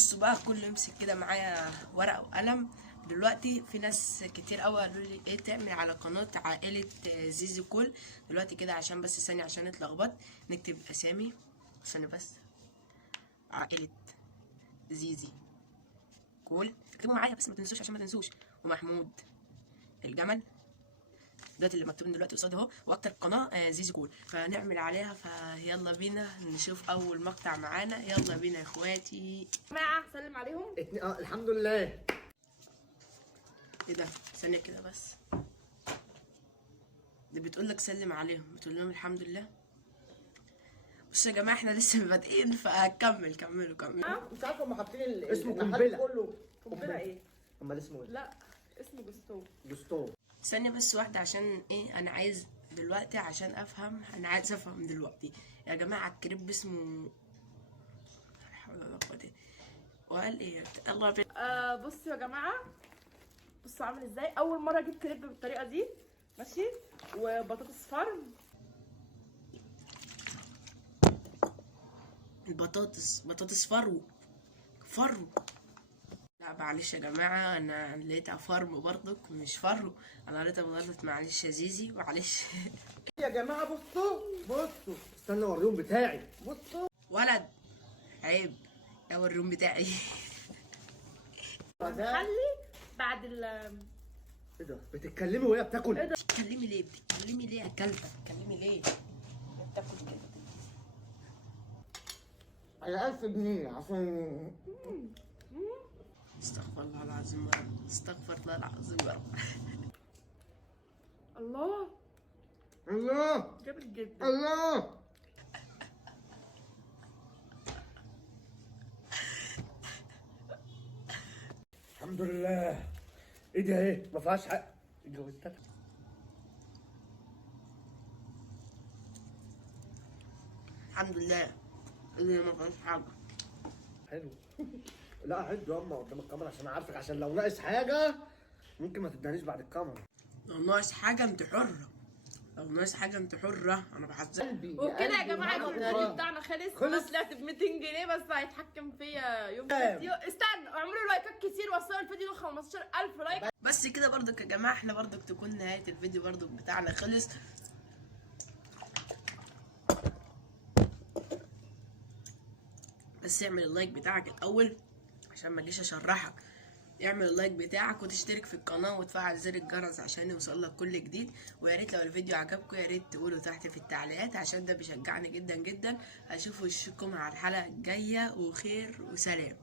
بصوا بقى، كله يمسك كده معايا ورقه وقلم. دلوقتي في ناس كتير قوي قالوا لي ايه تعمل على قناه عائله زيزي كول. دلوقتي كده عشان بس ثانيه، عشان اتلخبطت، نكتب اسامي ثانيه بس. عائله زيزي كول، اكتبوا معايا بس ما تنسوش عشان ما تنسوش. ومحمود الجمل، دلوقتي اللي مكتوبين دلوقتي قصاد اهو، واكتر قناه زيزي كول، فنعمل عليها. فيلا بينا نشوف اول مقطع معانا. يلا بينا يا اخواتي. جماعة سلم عليهم. الحمد لله. ايه ده؟ ثانيه كده بس، دي بتقول لك سلم عليهم، بتقول لهم الحمد لله. بصوا يا جماعه، احنا لسه بادئين، فكمل كملوا. مش عارف هم حاطين اسمه المحل قنبلة. كله. قنبلة ايه؟ امال اسمه ايه؟ لا اسمه جستو. جستو. ثانيه بس واحده، عشان ايه انا عايز دلوقتي عشان افهم. انا عايز افهم دلوقتي يا جماعه. الكريب اسمه لا حول ولا قوه الا بالله. وقال ايه؟ الله بي... بصوا يا جماعة، بصوا عامل ازاي. اول مرة اجيب كريب بالطريقة دي، ماشي، وبطاطس فرن. بطاطس فرو. لا معلش يا جماعه، انا لقيتها فرم برضك مش فرو. انا قريتها بغلط، معلش يا زيزي معلش. يا جماعه بصوا استنى اوريهم بتاعي. بصوا ولد عيب، اوريهم بتاعي. نخلي بعد ال ايه ده؟ بتتكلمي وهي بتاكل؟ ايه ده؟ بتتكلمي ليه يا كلبه؟ بتتكلمي ليه؟ بتاكل كده. على 1000 جنيه عشان استغفر الله العظيم يا رب، استغفر الله العظيم يا رب. الله الله جامد جدا. الله. الحمد لله. ايه ده؟ ايه ما فيهاش حق. اتجوزتها. الحمد لله اللي ما فيهاش حاجه. حلو. لا عد ياما قدام الكاميرا عشان عارفك، عشان لو ناقص حاجه ممكن ما تدانيش بعد الكاميرا. لو ناقص حاجه انت حره، انا بحذرك. وبكده يا جماعة يكون الفيديو بتاعنا خلص. انا طلعت ب 200 جنيه بس هيتحكم فيا يوم الفيديو. استنوا اعملوا لايكات كتير، وصلوا الفيديو ل 15000 لايك. بس كده برضك يا جماعه، احنا برضك تكون نهايه الفيديو برضك بتاعنا خلص. بس اعمل اللايك بتاعك الاول عشان ما اجيش اشرحك. اعمل اللايك بتاعك وتشترك في القناه وتفعل زر الجرس عشان يوصلك كل جديد. ويا ريت لو الفيديو عجبكم يا ريت تقولوا تحت في التعليقات، عشان ده بيشجعني جدا جدا. اشوف وشكم على الحلقه الجايه، وخير وسلام.